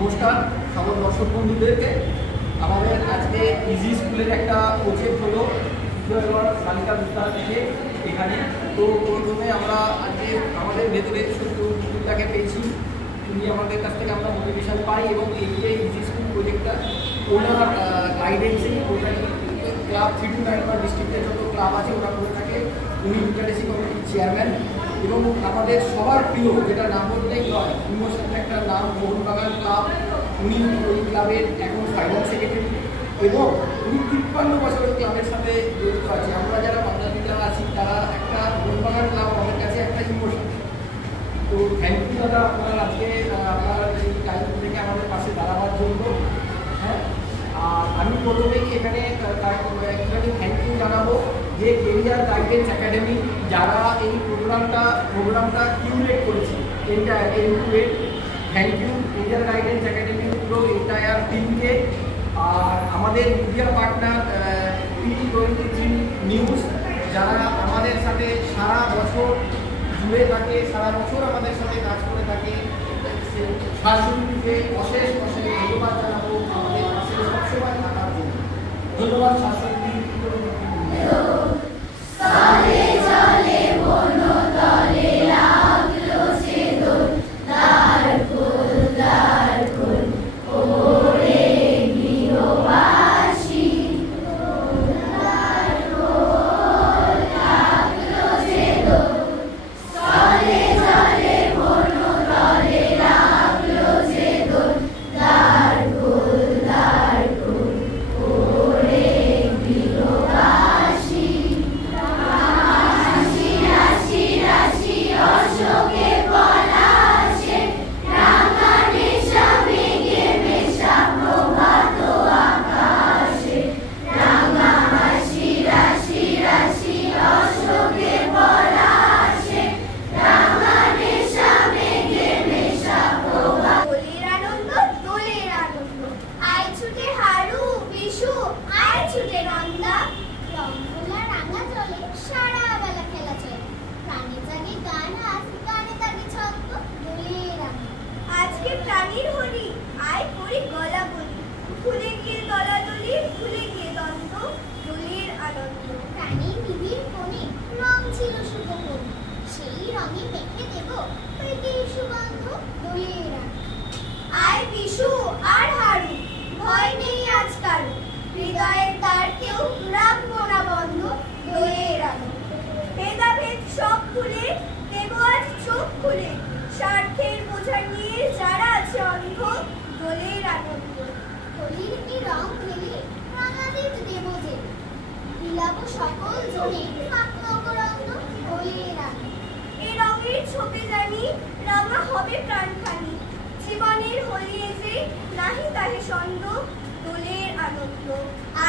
নমস্কার সকল দর্শক বন্ধুদেরকে। আমাদের আজকে ইজি স্কুলের একটা প্রজেক্ট হলো বালিকা বিদ্যালয় থেকে এখানে। তো প্রথমে আমরা আজকে আমাদের ভেতরে স্কুলটাকে পেয়েছি, উনি আমাদের কাছ থেকে আমরা মোটিভেশন পাই এবং এই যে ইজি স্কুল প্রজেক্টটা ওনার গাইডেন্সেই ওটা ক্লাব 3 to 9 ডিস্ট্রিক্টের যত ক্লাব আছে ওরা করে থাকে। উনি লিটারেসি কমিটির চেয়ারম্যান এবং আমাদের সবার প্রিয়, যেটা নাম বলতেই নয়, ইমোশনাল একটা নাম, মোহনবাগান ক্লাব। উনি ওই ক্লাবের এখন ফাইনাল সেক্রেটারি এবং উনি 53 বছরের ক্লাবের সাথে জড়িত আছে। আমরা যারা বাঙালি যারা আছি তারা একটা মোহনবাগান ক্লাব আমাদের কাছে একটা ইমোশন। তো থ্যাংক ইউ দাদা, আপনার আজকে আপনার এই টাইম থেকে আমাদের পাশে দাঁড়াবার জন্য। হ্যাঁ, আর আমি প্রথমেই এখানে থ্যাংক ইউ জানাবো যে কেরিয়ার গাইডেন্স একাডেমি যারা এই প্রোগ্রামটা কিউরেট করেছে thank you career guidance academy পুরো এন্টায়ার টিমকে। আর আমাদের মিডিয়া পার্টনার টি23 নিউজ যারা আমাদের সাথে সারা বছর জুড়ে থাকে, সারা বছর আমাদের সাথে কাজ করে থাকে, শাশুড়িকে অশেষ অশেষ ধন্যবাদ জানাবো আমাদের পাশে সবসময় থাকার জন্য। ধন্যবাদ শাশুড়ি।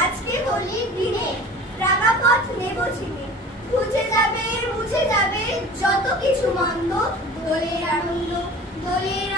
আজকে হোলির দিনে রাঙা পথ নেব চিনে, মুছে যাবে যত কিছু মন্দ, দোলের আনন্দ, দোলের